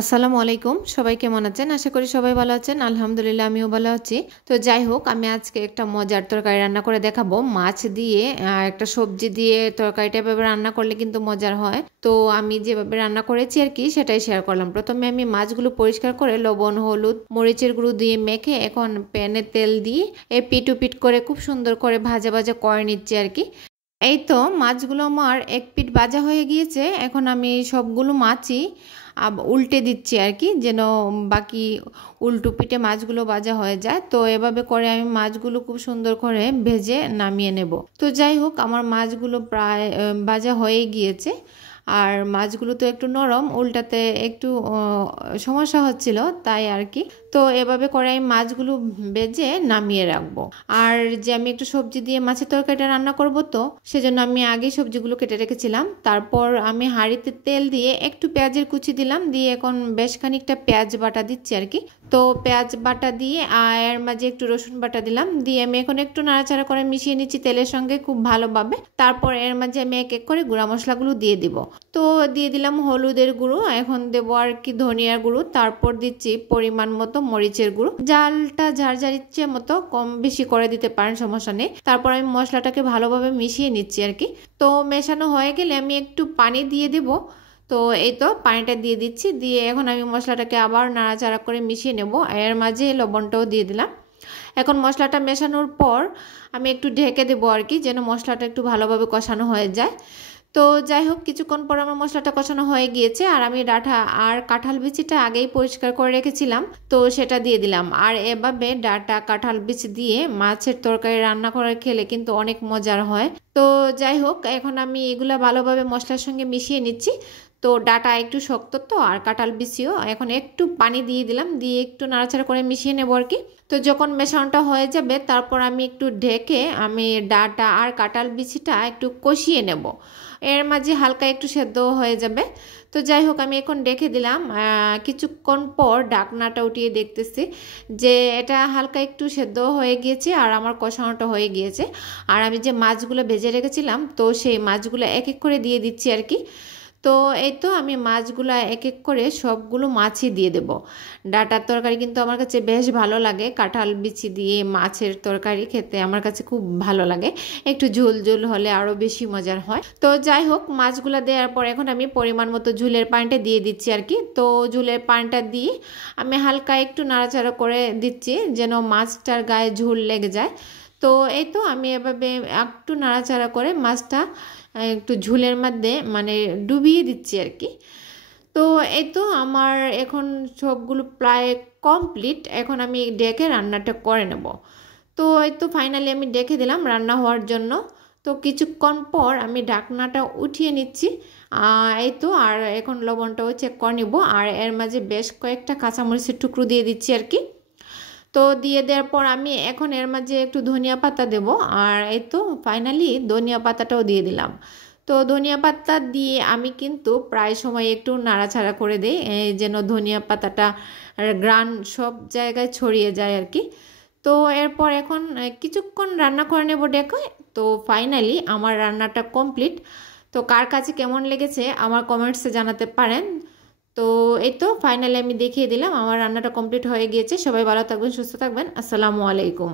আসসালামু আলাইকুম। সবাই কেমন আছেন? আশা করি সবাই ভালো আছেন। আলহামদুলিল্লাহ আমিও ভালো আছি। তো যাই হোক, আমি আজকে একটা মজার তরকারি রান্না করে দেখাবো। মাছ দিয়ে একটা সবজি দিয়ে তরকারিটা এভাবে রান্না করলে কিন্তু মজার হয়। তো আমি যেভাবে রান্না করেছি আর কি সেটাই শেয়ার করলাম। প্রথমে আমি মাছগুলো পরিষ্কার করে লবণ, হলুদ, মরিচের গুঁড়ো দিয়ে মেখে এখন প্যানে তেল দিয়ে পিট ও পিট করে খুব সুন্দর করে ভাজা ভাজা করে নিচ্ছি আর কি। এই তো মাছগুলো আমার এক পিঠ ভাজা হয়ে গিয়েছে। এখন আমি সবগুলো মাছই উল্টে দিচ্ছি আর কি, যেন বাকি উল্টো পিঠে মাছগুলো ভাজা হয়ে যায়। তো এভাবে করে আমি মাছগুলো খুব সুন্দর করে ভেজে নামিয়ে নেব। তো যাই হোক, আমার মাছগুলো প্রায় ভাজা হয়ে গিয়েছে। আর মাছগুলো তো একটু নরম, উল্টাতে একটু সমস্যা হচ্ছিল তাই আর কি। তো এভাবে করে আমি মাছগুলো ভেজে নামিয়ে রাখবো। আর যে আমি একটু সবজি দিয়ে মাছের তরকারিটা রান্না করব, তো সেজন্য আমি আগে সবজিগুলো কেটে রেখেছিলাম। তারপর আমি হাঁড়িতে তেল দিয়ে একটু পেঁয়াজের কুচি দিলাম, দিয়ে এখন বেশ খানিকটা পেঁয়াজ বাটা দিচ্ছি আর কি। তো পেঁয়াজ বাটা দিয়ে এর মাঝে একটু রসুন বাটা দিলাম, দিয়ে আমি এখন একটু নাড়াচাড়া করে মিশিয়ে নিচ্ছি তেলের সঙ্গে খুব ভালোভাবে। তারপর এর মাঝে আমি এক এক করে গুঁড়া মশলাগুলো দিয়ে দিব। তো দিয়ে দিলাম হলুদের গুঁড়ো, এখন দেবো আর কি ধনিয়ার গুঁড়ো, তারপর দিচ্ছি পরিমাণ মতো মরিচের গুঁড়ো। জালটা যার যার ইচ্ছে মতো কম বেশি করে দিতে পারেন, সমস্যা নেই। তারপর আমি মশলাটাকে ভালোভাবে মিশিয়ে নিচ্ছি আর কি। তো মেশানো হয়ে গেলে আমি একটু পানি দিয়ে দেব। তো এই তো পানিটা দিয়ে দিচ্ছি, দিয়ে এখন আমি মশলাটাকে আবার নাড়াচাড়া করে মিশিয়ে নেব। এর মাঝে লবণটাও দিয়ে দিলাম। এখন মশলাটা মেশানোর পর আমি একটু ঢেকে দেবো আর কি, যেন মশলাটা একটু ভালোভাবে কষানো হয়ে যায়। তো যাই হোক, কিছুক্ষণ পর আমার মশলাটা কষানো হয়ে গিয়েছে, আর আমি ডাঁটা আর কাঁঠাল বিচিটা আগেই পরিষ্কার করে রেখেছিলাম, তো সেটা দিয়ে দিলাম। আর এভাবে ডাঁটা কাঁঠাল বিচি দিয়ে মাছের তরকারি রান্না করে খেলে কিন্তু অনেক মজার হয়। তো যাই হোক, এখন আমি এগুলা ভালোভাবে মশলার সঙ্গে মিশিয়ে নিচ্ছি। তো ডাঁটা একটু শক্ত, তো আর কাঁঠাল বিচিও এখন একটু পানি দিয়ে দিলাম, দিয়ে একটু নাড়াচাড়া করে মিশিয়ে নেব আর কি। তো যখন মেশানোটা হয়ে যাবে, তারপর আমি একটু ঢেকে আমি ডাঁটা আর কাঁঠাল বিচিটা একটু কষিয়ে নেব। এর মাঝে হালকা একটু সেদ্ধ হয়ে যাবে। তো যাই হোক, আমি এখন রেখে দিলাম। কিছুক্ষণ পর ঢাকনাটা উঠিয়ে দেখতেছি যে এটা হালকা একটু সেদ্ধ হয়ে গিয়েছে আর আমার কষানোটা হয়ে গিয়েছে। আর আমি যে মাছগুলো ভেজে রেখেছিলাম, তো সেই মাছগুলো এক এক করে দিয়ে দিচ্ছি আর কি। তো এই তো আমি মাছগুলো এক এক করে সবগুলো মাছই দিয়ে দেব। ডাঁটার তরকারি কিন্তু আমার কাছে বেশ ভালো লাগে, কাঁঠাল বিচি দিয়ে মাছের তরকারি খেতে আমার কাছে খুব ভালো লাগে। একটু ঝোল ঝোল হলে আরও বেশি মজার হয়। তো যাই হোক, মাছগুলো দেওয়ার পর এখন আমি পরিমাণ মতো ঝুলের পানিটা দিয়ে দিচ্ছি আর কি। তো ঝুলের পানিটা দিয়ে আমি হালকা একটু নাড়াচাড়া করে দিচ্ছি, যেন মাছটার গায়ে ঝোল লেগে যায়। তো এই তো আমি এভাবে একটু নাড়াচাড়া করে মাছটা একটু ঝোলের মধ্যে মানে ডুবিয়ে দিচ্ছি আর কি। তো এই তো আমার এখন সবগুলো প্রায় কমপ্লিট। এখন আমি ডেকে রান্নাটা করে নেব। তো এই তো ফাইনালি আমি ডেকে দিলাম রান্না হওয়ার জন্য। তো কিছুক্ষণ পর আমি ঢাকনাটা উঠিয়ে নিচ্ছি। এই তো, আর এখন লবণটাও চেক করে নিব। আর এর মাঝে বেশ কয়েকটা কাঁচামরিচের টুকরো দিয়ে দিচ্ছি আর কি। তো দিয়ে দেওয়ার পর আমি এখন এর মাঝে একটু ধনিয়া পাতা দেব। আর এই তো ফাইনালি ধনিয়া পাতাটাও দিয়ে দিলাম। তো ধনিয়া পাতা দিয়ে আমি কিন্তু প্রায় সময় একটু নাড়াচাড়া করে দিই, যেন ধনিয়া পাতাটা গ্রান সব জায়গায় ছড়িয়ে যায় আর কি। তো এরপর এখন কিছুক্ষণ রান্না করে নেব ডেকে। তো ফাইনালি আমার রান্নাটা কমপ্লিট। তো কার কাছে কেমন লেগেছে আমার কমেন্টসে জানাতে পারেন। তো এই তো ফাইনালি আমি দেখিয়ে দিলাম আমার রান্নাটা কমপ্লিট হয়ে গিয়েছে। সবাই ভালো থাকবেন, সুস্থ থাকবেন। আসসালামু আলাইকুম।